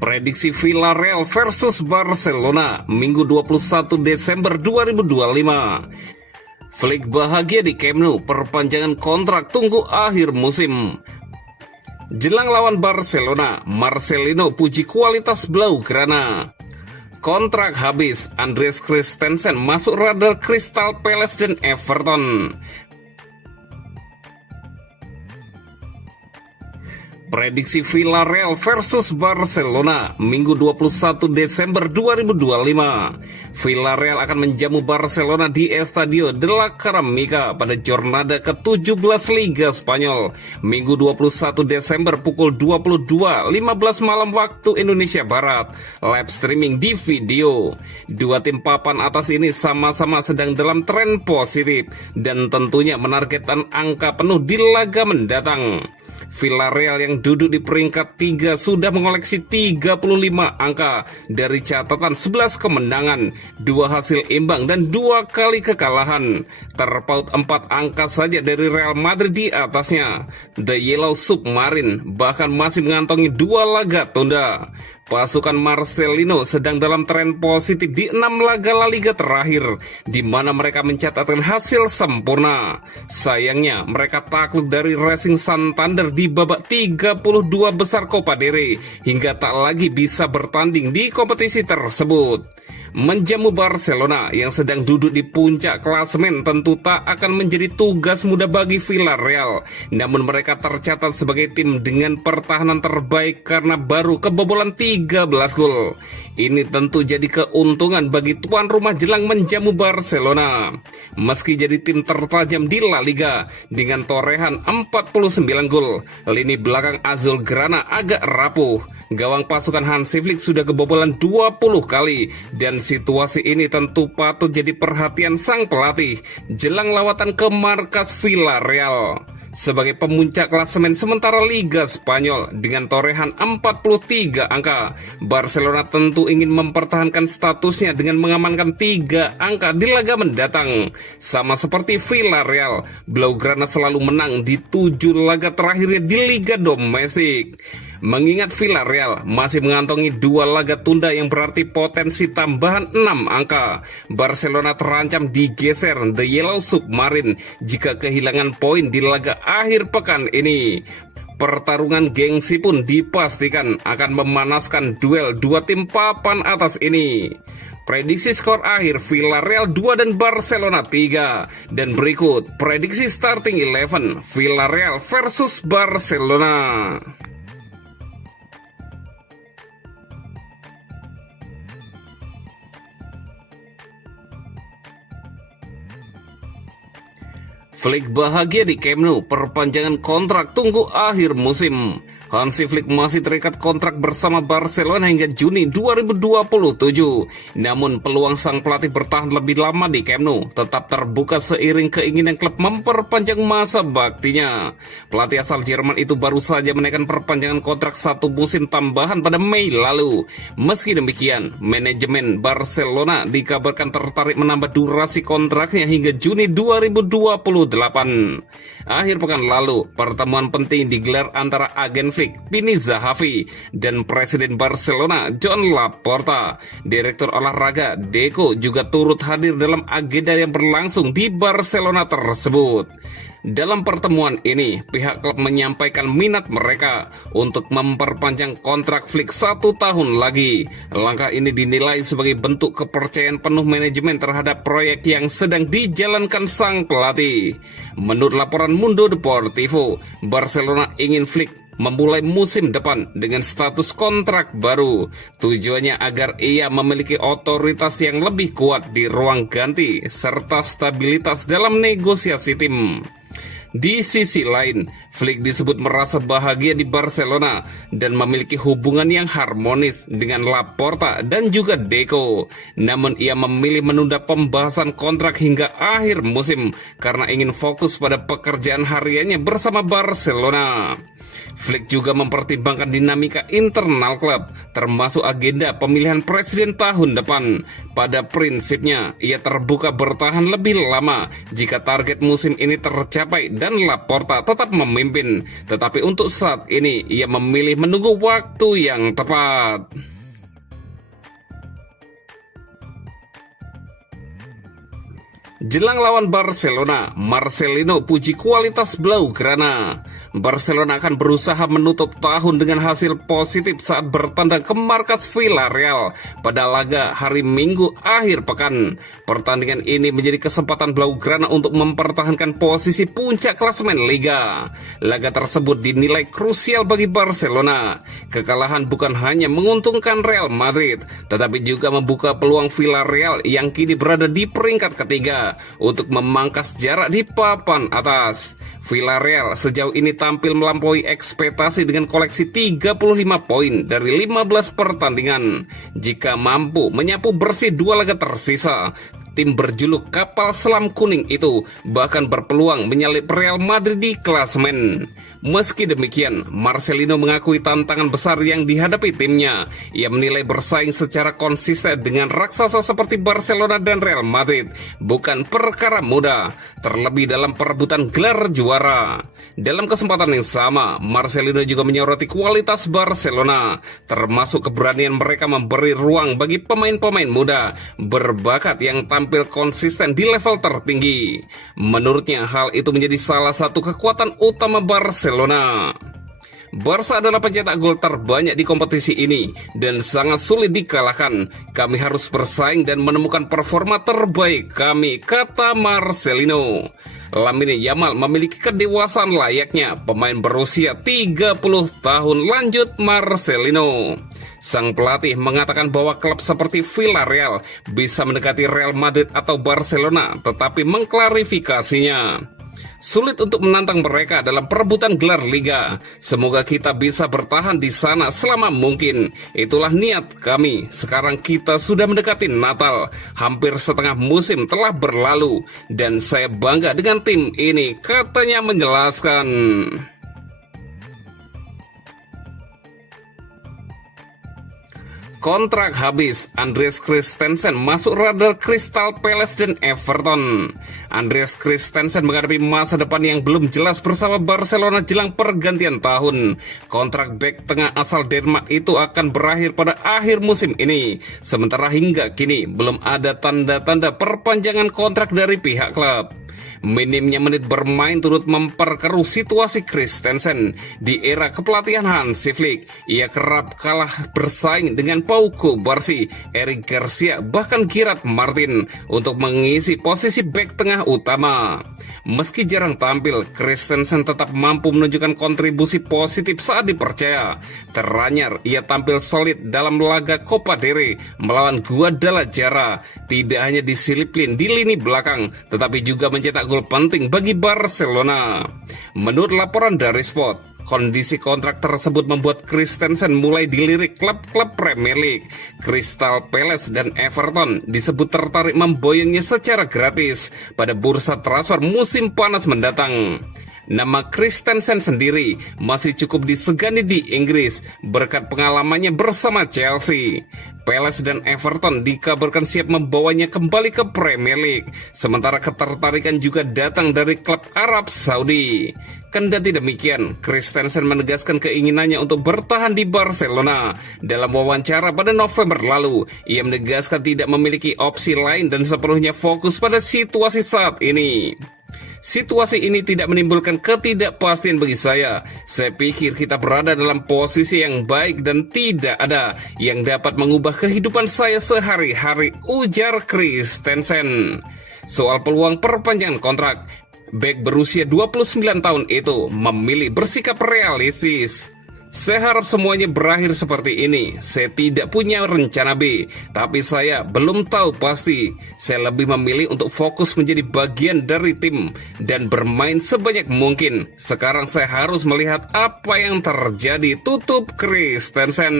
Prediksi Villarreal versus Barcelona Minggu 21 Desember 2025. Flick bahagia di Camp Nou, perpanjangan kontrak tunggu akhir musim. Jelang lawan Barcelona, Marcelino puji kualitas Blaugrana. Kontrak habis, Andreas Christensen masuk radar Crystal Palace dan Everton. Prediksi Villarreal versus Barcelona Minggu 21 Desember 2025. Villarreal akan menjamu Barcelona di Estadio de la Cerámica pada jornada ke-17 Liga Spanyol Minggu 21 Desember pukul 22.15 malam waktu Indonesia Barat. Live streaming di video. Dua tim papan atas ini sama-sama sedang dalam tren positif dan tentunya menargetkan angka penuh di laga mendatang. Villarreal yang duduk di peringkat 3 sudah mengoleksi 35 angka dari catatan 11 kemenangan, 2 hasil imbang dan 2 kali kekalahan. Terpaut 4 angka saja dari Real Madrid di atasnya. The Yellow Submarine bahkan masih mengantongi 2 laga tunda. Pasukan Marcelino sedang dalam tren positif di 6 laga La Liga terakhir, di mana mereka mencatatkan hasil sempurna. Sayangnya, mereka takluk dari Racing Santander di babak 32 besar Copa del Rey, hingga tak lagi bisa bertanding di kompetisi tersebut. Menjamu Barcelona yang sedang duduk di puncak klasemen tentu tak akan menjadi tugas mudah bagi Villarreal. Namun mereka tercatat sebagai tim dengan pertahanan terbaik karena baru kebobolan 13 gol. Ini tentu jadi keuntungan bagi tuan rumah jelang menjamu Barcelona. Meski jadi tim tertajam di La Liga dengan torehan 49 gol, lini belakang Azulgrana agak rapuh. Gawang pasukan Hansi Flick sudah kebobolan 20 kali dan situasi ini tentu patut jadi perhatian sang pelatih jelang lawatan ke markas Villarreal. Sebagai pemuncak klasemen sementara Liga Spanyol dengan torehan 43 angka, Barcelona tentu ingin mempertahankan statusnya dengan mengamankan 3 angka di laga mendatang. Sama seperti Villarreal, Blaugrana selalu menang di 7 laga terakhirnya di Liga domestik. Mengingat Villarreal masih mengantongi 2 laga tunda yang berarti potensi tambahan 6 angka, Barcelona terancam digeser The Yellow Submarine jika kehilangan poin di laga akhir pekan ini. Pertarungan gengsi pun dipastikan akan memanaskan duel 2 tim papan atas ini. Prediksi skor akhir Villarreal 2 dan Barcelona 3. Dan berikut prediksi starting 11 Villarreal versus Barcelona. Flick bahagia di Camp Nou, perpanjangan kontrak tunggu akhir musim. Hansi Flick masih terikat kontrak bersama Barcelona hingga Juni 2027. Namun peluang sang pelatih bertahan lebih lama di Camp Nou tetap terbuka seiring keinginan klub memperpanjang masa baktinya. Pelatih asal Jerman itu baru saja menaikkan perpanjangan kontrak 1 musim tambahan pada Mei lalu. Meski demikian, manajemen Barcelona dikabarkan tertarik menambah durasi kontraknya hingga Juni 2028. Akhir pekan lalu, pertemuan penting digelar antara agen Flick, Vini Zahavi, dan Presiden Barcelona, Joan Laporta. Direktur olahraga, Deco, juga turut hadir dalam agenda yang berlangsung di Barcelona tersebut. Dalam pertemuan ini, pihak klub menyampaikan minat mereka untuk memperpanjang kontrak Flick 1 tahun lagi. Langkah ini dinilai sebagai bentuk kepercayaan penuh manajemen terhadap proyek yang sedang dijalankan sang pelatih. Menurut laporan Mundo Deportivo, Barcelona ingin Flick memulai musim depan dengan status kontrak baru. Tujuannya agar ia memiliki otoritas yang lebih kuat di ruang ganti serta stabilitas dalam negosiasi tim. Di sisi lain, Flick disebut merasa bahagia di Barcelona dan memiliki hubungan yang harmonis dengan Laporta dan juga Deco. Namun ia memilih menunda pembahasan kontrak hingga akhir musim karena ingin fokus pada pekerjaan hariannya bersama Barcelona. Flick juga mempertimbangkan dinamika internal klub, termasuk agenda pemilihan presiden tahun depan. Pada prinsipnya, ia terbuka bertahan lebih lama jika target musim ini tercapai dan Laporta tetap memimpin. Tetapi untuk saat ini, ia memilih menunggu waktu yang tepat. Jelang lawan Barcelona, Marcelino puji kualitas Blaugrana. Barcelona akan berusaha menutup tahun dengan hasil positif saat bertandang ke markas Villarreal pada laga hari Minggu akhir pekan. Pertandingan ini menjadi kesempatan Blaugrana untuk mempertahankan posisi puncak klasemen Liga. Laga tersebut dinilai krusial bagi Barcelona. Kekalahan bukan hanya menguntungkan Real Madrid, tetapi juga membuka peluang Villarreal yang kini berada di peringkat ketiga untuk memangkas jarak di papan atas. Villarreal sejauh ini tampil melampaui ekspektasi dengan koleksi 35 poin dari 15 pertandingan. Jika mampu menyapu bersih 2 laga tersisa, tim berjuluk kapal selam kuning itu bahkan berpeluang menyalip Real Madrid di klasemen. Meski demikian, Marcelino mengakui tantangan besar yang dihadapi timnya. Ia menilai bersaing secara konsisten dengan raksasa seperti Barcelona dan Real Madrid bukan perkara mudah, terlebih dalam perebutan gelar juara. Dalam kesempatan yang sama, Marcelino juga menyoroti kualitas Barcelona, termasuk keberanian mereka memberi ruang bagi pemain-pemain muda berbakat yang tampil konsisten di level tertinggi. Menurutnya, hal itu menjadi salah satu kekuatan utama Barcelona. Barca adalah pencetak gol terbanyak di kompetisi ini dan sangat sulit dikalahkan. Kami harus bersaing dan menemukan performa terbaik kami, kata Marcelino. Lamine Yamal memiliki kedewasaan layaknya pemain berusia 30 tahun, lanjut Marcelino. Sang pelatih mengatakan bahwa klub seperti Villarreal bisa mendekati Real Madrid atau Barcelona, tetapi mengklarifikasinya, sulit untuk menantang mereka dalam perebutan gelar Liga. Semoga kita bisa bertahan di sana selama mungkin. Itulah niat kami. Sekarang kita sudah mendekati Natal. Hampir setengah musim telah berlalu dan saya bangga dengan tim ini, katanya menjelaskan. Kontrak habis, Andreas Christensen masuk radar Crystal Palace dan Everton. Andreas Christensen menghadapi masa depan yang belum jelas bersama Barcelona jelang pergantian tahun. Kontrak bek tengah asal Denmark itu akan berakhir pada akhir musim ini. Sementara hingga kini belum ada tanda-tanda perpanjangan kontrak dari pihak klub. Minimnya menit bermain turut memperkeruh situasi Christensen. Di era kepelatihan Hansi Flick, ia kerap kalah bersaing dengan Pau Cubarsí, Eric Garcia, bahkan Gerard Martin untuk mengisi posisi bek tengah utama. Meski jarang tampil, Christensen tetap mampu menunjukkan kontribusi positif saat dipercaya. Teranyar, ia tampil solid dalam laga Copa del Rey melawan Guadalajara. Tidak hanya disiplin di lini belakang, tetapi juga mencetak gol penting bagi Barcelona. Menurut laporan dari Sport, kondisi kontrak tersebut membuat Christensen mulai dilirik klub-klub Premier League. Crystal Palace dan Everton disebut tertarik memboyongnya secara gratis pada bursa transfer musim panas mendatang. Nama Christensen sendiri masih cukup disegani di Inggris berkat pengalamannya bersama Chelsea. Palace dan Everton dikabarkan siap membawanya kembali ke Premier League, sementara ketertarikan juga datang dari klub Arab Saudi. Kendati demikian, Christensen menegaskan keinginannya untuk bertahan di Barcelona. Dalam wawancara pada November lalu, ia menegaskan tidak memiliki opsi lain dan sepenuhnya fokus pada situasi saat ini. Situasi ini tidak menimbulkan ketidakpastian bagi saya. Saya pikir kita berada dalam posisi yang baik dan tidak ada yang dapat mengubah kehidupan saya sehari-hari, ujar Christensen. Soal peluang perpanjangan kontrak, bek berusia 29 tahun itu memilih bersikap realistis. Saya harap semuanya berakhir seperti ini. Saya tidak punya rencana B, tapi saya belum tahu pasti. Saya lebih memilih untuk fokus menjadi bagian dari tim dan bermain sebanyak mungkin. Sekarang saya harus melihat apa yang terjadi, tutup Christensen.